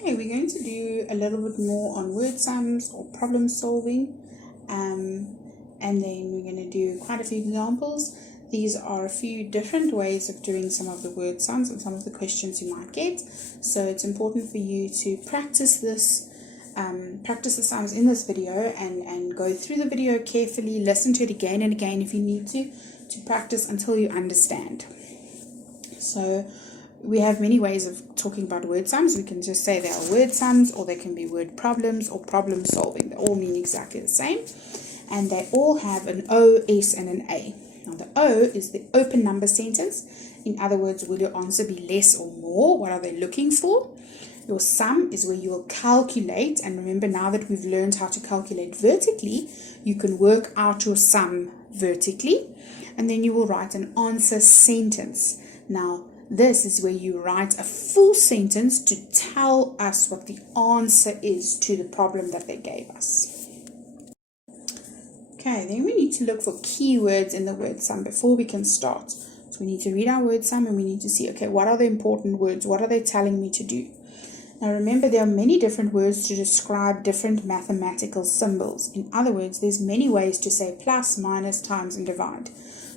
Okay, we're going to do a little bit more on word sums or problem solving, and then we're going to do quite a few examples. These are a few different ways of doing some of the word sums and some of the questions you might get. So it's important for you to practice this, practice the sums in this video and go through the video carefully, listen to it again and again if you need to practice until you understand. So we have many ways of talking about word sums. We can just say they are word sums, or they can be word problems or problem solving. They all mean exactly the same, and they all have an O, S, and an A. Now the O is the open number sentence. In other words, will your answer be less or more? What are they looking for? Your sum is where you will calculate, and remember, now that we've learned how to calculate vertically, you can work out your sum vertically, and then you will write an answer sentence. Now, this is where you write a full sentence to tell us what the answer is to the problem that they gave us. Okay, then we need to look for keywords in the word sum before we can start. So we need to read our word sum and we need to see, okay, what are the important words? What are they telling me to do? Now remember, there are many different words to describe different mathematical symbols. In other words, there's many ways to say plus, minus, times, and divide.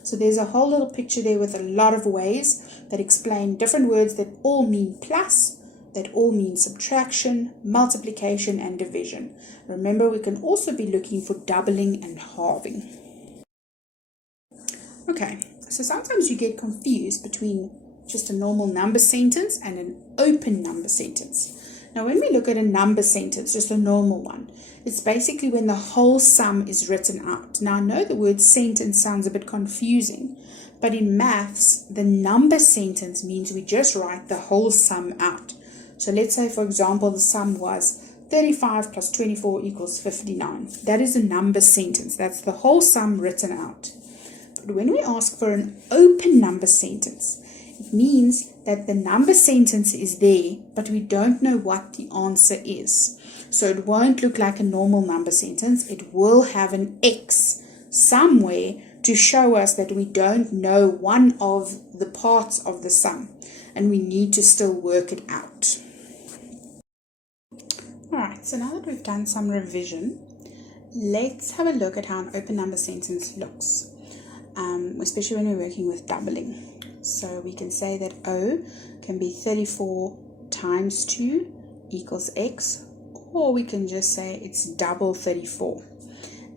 So there's a whole little picture there with a lot of ways that explain different words that all mean plus, that all mean subtraction, multiplication, and division. Remember, we can also be looking for doubling and halving. Okay, so sometimes you get confused between just a normal number sentence and an open number sentence. Now, when we look at a number sentence, just a normal one, it's basically when the whole sum is written out. Now, I know the word sentence sounds a bit confusing, but in maths, the number sentence means we just write the whole sum out. So let's say, for example, the sum was 35 plus 24 equals 59. That is a number sentence. That's the whole sum written out. But when we ask for an open number sentence, it means that the number sentence is there, but we don't know what the answer is. So it won't look like a normal number sentence. It will have an X somewhere to show us that we don't know one of the parts of the sum, and we need to still work it out. Alright, so now that we've done some revision, let's have a look at how an open number sentence looks, especially when we're working with doubling. So we can say that O can be 34 times 2 equals X, or we can just say it's double 34.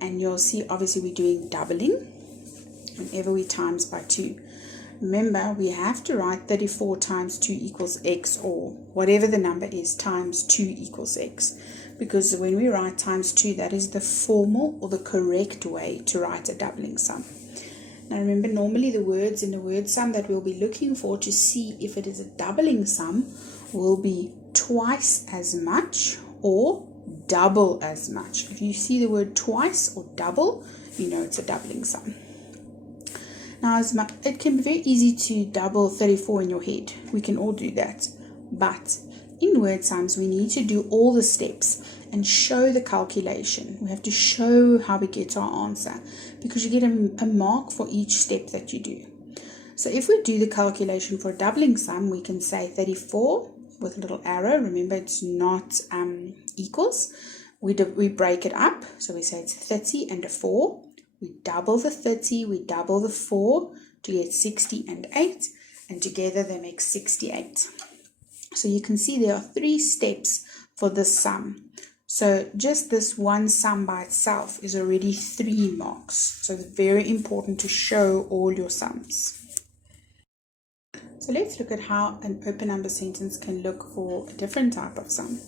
And you'll see, obviously, we're doing doubling whenever we times by 2. Remember, we have to write 34 times 2 equals X, or whatever the number is, times 2 equals X. Because when we write times 2, that is the formal or the correct way to write a doubling sum. Now remember, normally the words in the word sum that we'll be looking for to see if it is a doubling sum will be twice as much or double as much. If you see the word twice or double, you know it's a doubling sum. Now, it can be very easy to double 34 in your head. We can all do that. But in word sums, we need to do all the steps and show the calculation. We have to show how we get our answer, because you get a mark for each step that you do. So if we do the calculation for a doubling sum, we can say 34 with a little arrow. Remember, it's not equals. We break it up. So we say it's 30 and a 4. We double the 30, we double the 4 to get 60 and 8, and together they make 68. So you can see there are 3 steps for this sum. So just this one sum by itself is already 3 marks. So it's very important to show all your sums. So let's look at how an open number sentence can look for a different type of sum.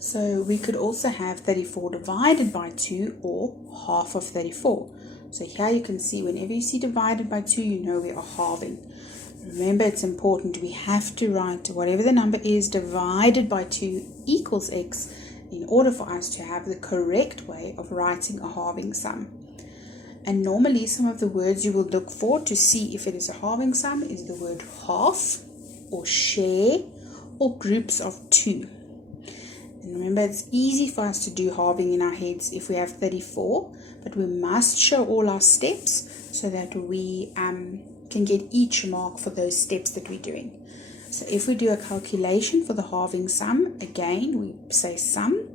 So we could also have 34 divided by 2, or half of 34. So here you can see, whenever you see divided by 2, you know we are halving. Remember, it's important, we have to write whatever the number is divided by 2 equals X in order for us to have the correct way of writing a halving sum. And normally some of the words you will look for to see if it is a halving sum is the word half, or share, or groups of 2. And remember, it's easy for us to do halving in our heads if we have 34, but we must show all our steps so that we can get each mark for those steps that we're doing. So if we do a calculation for the halving sum, again, we say sum,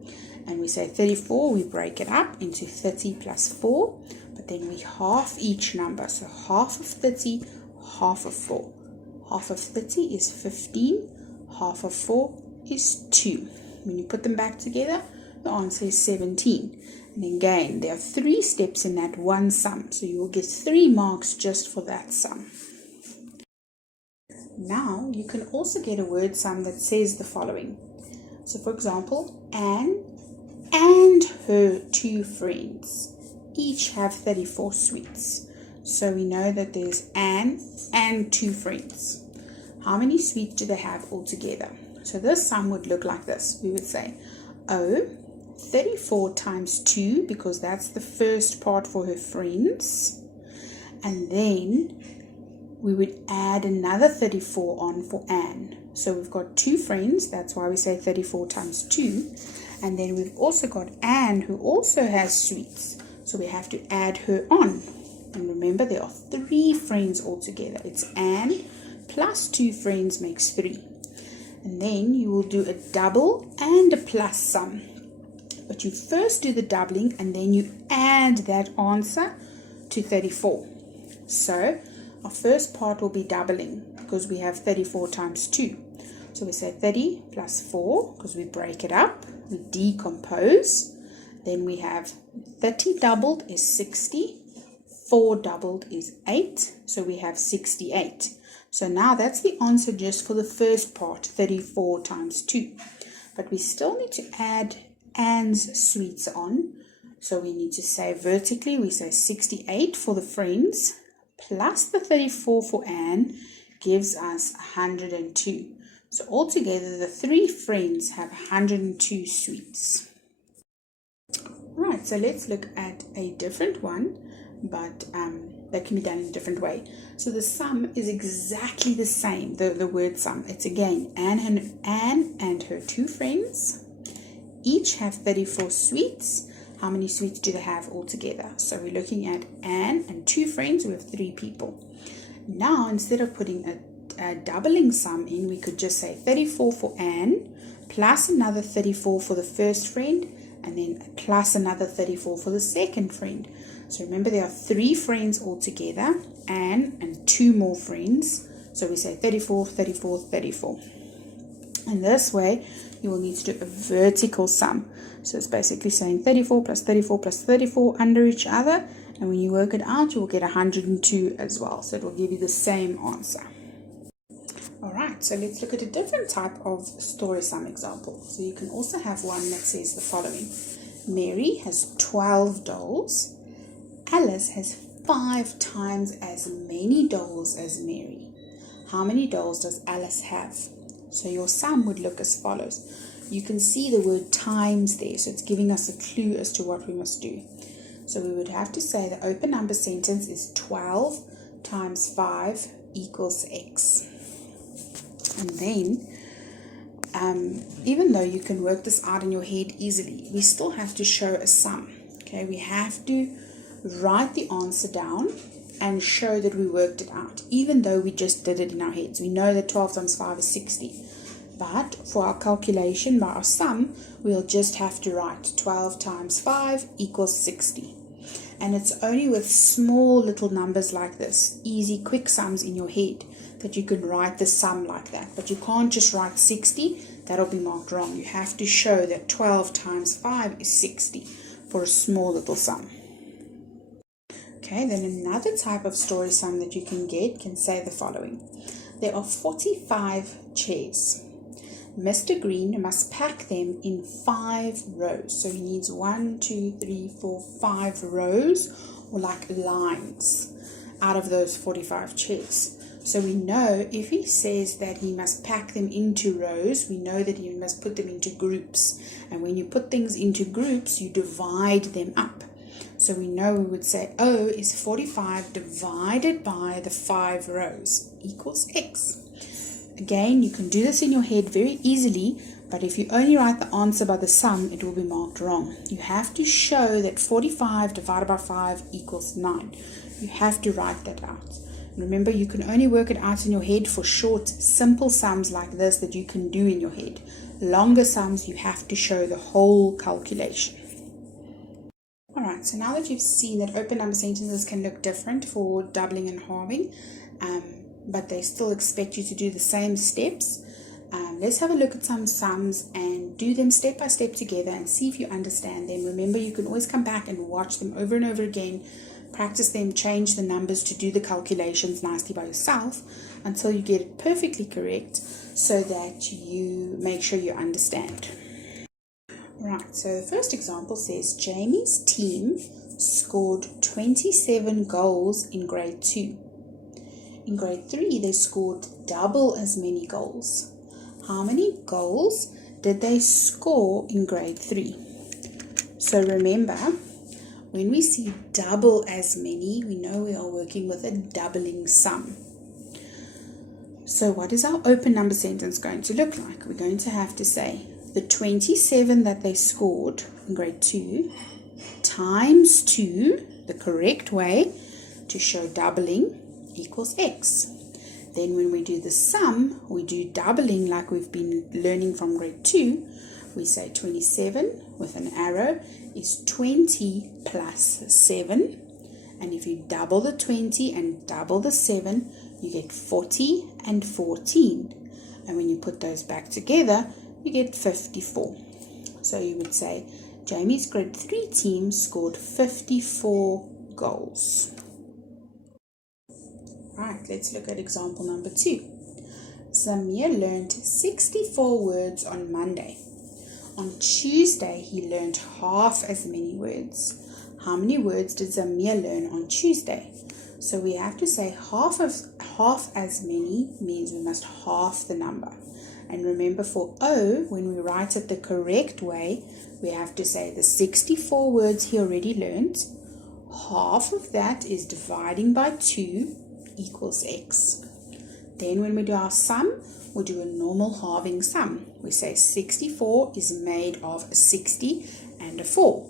and we say 34, we break it up into 30 plus 4, but then we half each number. So half of 30, half of 4. Half of 30 is 15, half of 4 is 2. When you put them back together, the answer is 17. And again, there are 3 steps in that one sum, so you will get 3 marks just for that sum. Now, you can also get a word sum that says the following. So, for example, Anne and her 2 friends each have 34 sweets. So we know that there's Anne and 2 friends. How many sweets do they have altogether? So this sum would look like this. We would say, 34 times 2, because that's the first part for her friends. And then we would add another 34 on for Anne. So we've got 2 friends, that's why we say 34 times 2. And then we've also got Anne, who also has sweets. So we have to add her on. And remember, there are 3 friends altogether. It's Anne plus 2 friends makes 3. And then you will do a double and a plus sum. But you first do the doubling and then you add that answer to 34. So our first part will be doubling because we have 34 times 2. So we say 30 plus 4 because we break it up, we decompose. Then we have 30 doubled is 60, 4 doubled is 8, so we have 68. So now that's the answer just for the first part, 34 times 2. But we still need to add Anne's sweets on. So we need to say vertically, we say 68 for the friends, plus the 34 for Anne gives us 102. So altogether, the 3 friends have 102 sweets. Right, so let's look at a different one, but that can be done in a different way. So the sum is exactly the same, the word sum. It's again Anne and her 2 friends each have 34 sweets. How many sweets do they have altogether? So we're looking at Anne and 2 friends, we have 3 people. Now, instead of putting a doubling sum in, we could just say 34 for Anne, plus another 34 for the first friend, and then plus another 34 for the second friend. So remember, there are 3 friends altogether, Anne and 2 more friends. So we say 34, 34, 34. And this way, you will need to do a vertical sum. So it's basically saying 34 plus 34 plus 34 under each other. And when you work it out, you will get 102 as well. So it will give you the same answer. Alright, so let's look at a different type of story sum example. So you can also have one that says the following. Mary has 12 dolls. Alice has 5 times as many dolls as Mary. How many dolls does Alice have? So your sum would look as follows. You can see the word times there, so it's giving us a clue as to what we must do. So we would have to say the open number sentence is 12 times 5 equals x. And then, even though you can work this out in your head easily, we still have to show a sum. Okay, we have to write the answer down and show that we worked it out, even though we just did it in our heads. We know that 12 times 5 is 60. But for our calculation by our sum, we'll just have to write 12 times 5 equals 60. And it's only with small little numbers like this, easy, quick sums in your head, that you can write the sum like that. But you can't just write 60, that'll be marked wrong. You have to show that 12 times 5 is 60 for a small little sum. Okay, then another type of story sum that you can get can say the following. There are 45 chairs. Mr. Green must pack them in 5 rows. So he needs 1, 2, 3, 4, 5 rows, or like lines, out of those 45 chairs. So we know if he says that he must pack them into rows, we know that he must put them into groups. And when you put things into groups, you divide them up. So we know we would say O is 45 divided by the 5 rows equals x. Again, you can do this in your head very easily, but if you only write the answer by the sum, it will be marked wrong. You have to show that 45 divided by 5 equals 9. You have to write that out. Remember, you can only work it out in your head for short, simple sums like this that you can do in your head. Longer sums, you have to show the whole calculation. Alright, so now that you've seen that open number sentences can look different for doubling and halving, but they still expect you to do the same steps, let's have a look at some sums and do them step by step together and see if you understand them. Remember, you can always come back and watch them over and over again, practice them, change the numbers to do the calculations nicely by yourself until you get it perfectly correct so that you make sure you understand. Right, so the first example says Jamie's team scored 27 goals in grade 2. In grade 3, they scored double as many goals. How many goals did they score in grade 3? So remember, when we see double as many, we know we are working with a doubling sum. So what is our open number sentence going to look like? We're going to have to say the 27 that they scored in grade 2 times 2, the correct way to show doubling, equals x. Then when we do the sum, we do doubling like we've been learning from grade 2. We say 27 with an arrow is 20 plus 7. And if you double the 20 and double the 7, you get 40 and 14. And when you put those back together, you get 54. So you would say Jamie's grade 3 team scored 54 goals. Right, let's look at example number 2. Zamir learned 64 words on Monday. On Tuesday, he learned half as many words. How many words did Zamir learn on Tuesday? So we have to say half as many means we must half the number. And remember, for O, when we write it the correct way, we have to say the 64 words he already learned. Half of that is dividing by 2 equals x. Then when we do our sum, we do a normal halving sum. We say 64 is made of a 60 and a 4.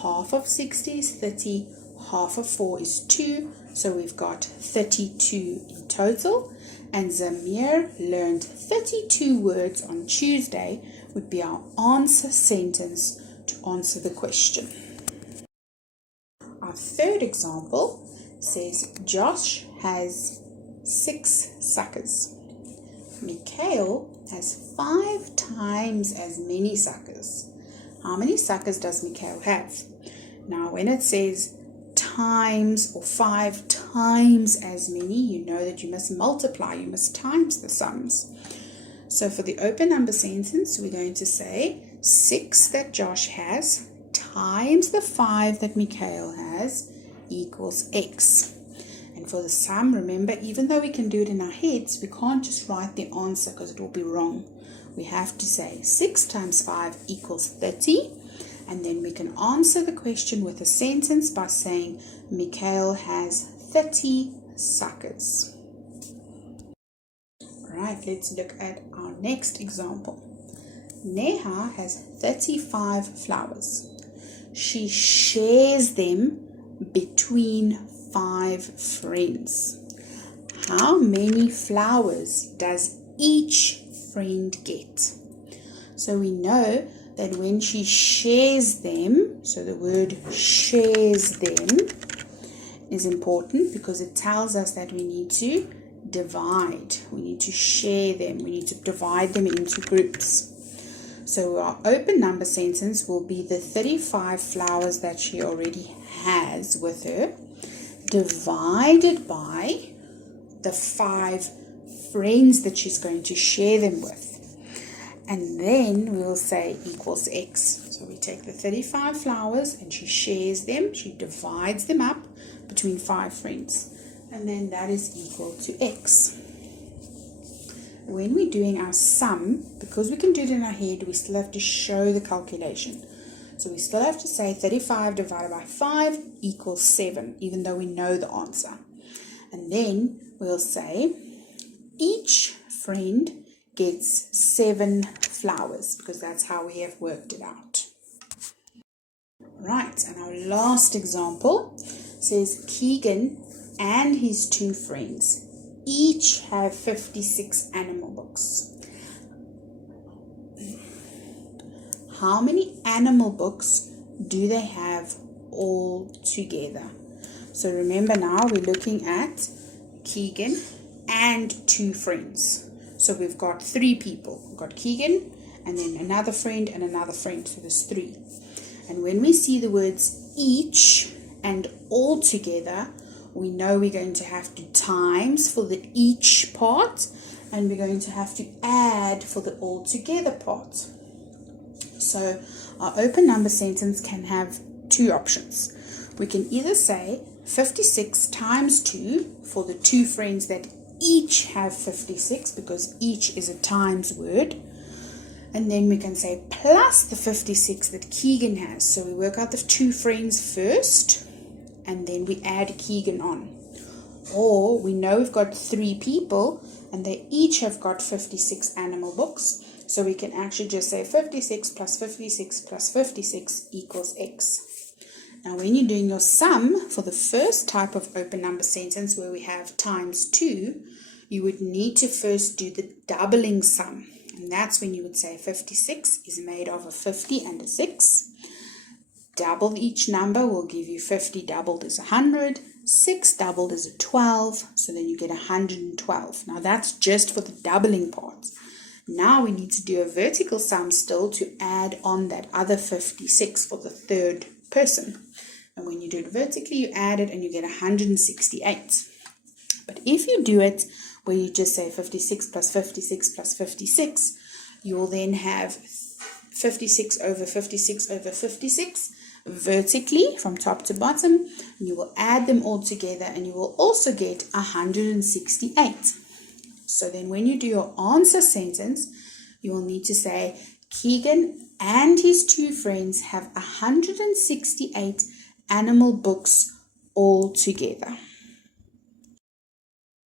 Half of 60 is 30, half of 4 is 2, so we've got 32 in total. And Zamir learned 32 words on Tuesday would be our answer sentence to answer the question. Our third example says Josh has 6 suckers. Mikhail has 5 times as many suckers. How many suckers does Mikhail have? Now when it says times or 5 times as many, you know that you must multiply, you must times the sums. So for the open number sentence, we're going to say 6 that Josh has times the 5 that Mikhail has equals x. And for the sum, remember, even though we can do it in our heads, we can't just write the answer because it will be wrong. We have to say 6 times 5 equals 30. And then we can answer the question with a sentence by saying Mikhail has 30 suckers. Alright, let's look at our next example. Neha has 35 flowers. She shares them between 5 friends. How many flowers does each friend get? So we know that when she shares them, so the word shares them is important because it tells us that we need to divide. We need to share them. We need to divide them into groups. So our open number sentence will be the 35 flowers that she already has with her divided by the 5 friends that she's going to share them with. And then we will say equals x. So we take the 35 flowers and she shares them. She divides them up between 5 friends. And then that is equal to x. When we're doing our sum, because we can do it in our head, we still have to show the calculation. So we still have to say 35 divided by 5 equals 7, even though we know the answer. And then we'll say each friend gets 7 flowers, because that's how we have worked it out. Right, and our last example says Keegan and his 2 friends each have 56 animal books. How many animal books do they have all together? So remember now we're looking at Keegan and 2 friends. So we've got 3 people. We've got Keegan and then another friend and another friend. So there's 3. And when we see the words each and all together, we know we're going to have to times for the each part, and we're going to have to add for the all together part. So our open number sentence can have 2 options. We can either say 56 times 2 for the 2 friends that each have 56, because each is a times word. And then we can say plus the 56 that Keegan has. So we work out the 2 friends first, and then we add Keegan on. Or we know we've got 3 people, and they each have got 56 animal books. So we can actually just say 56 plus 56 plus 56 equals X. Now when you're doing your sum for the first type of open number sentence where we have times 2, you would need to first do the doubling sum. And that's when you would say 56 is made of a 50 and a 6. Double each number will give you 50 doubled is 100. 6 doubled is a 12. So then you get 112. Now that's just for the doubling part. Now we need to do a vertical sum still to add on that other 56 for the third person. And when you do it vertically, you add it and you get 168. But if you do it where you just say 56 plus 56 plus 56, you will then have 56 over 56 over 56 vertically from top to bottom. And you will add them all together and you will also get 168. So then when you do your answer sentence, you will need to say Keegan and his 2 friends have 168 animal books all together.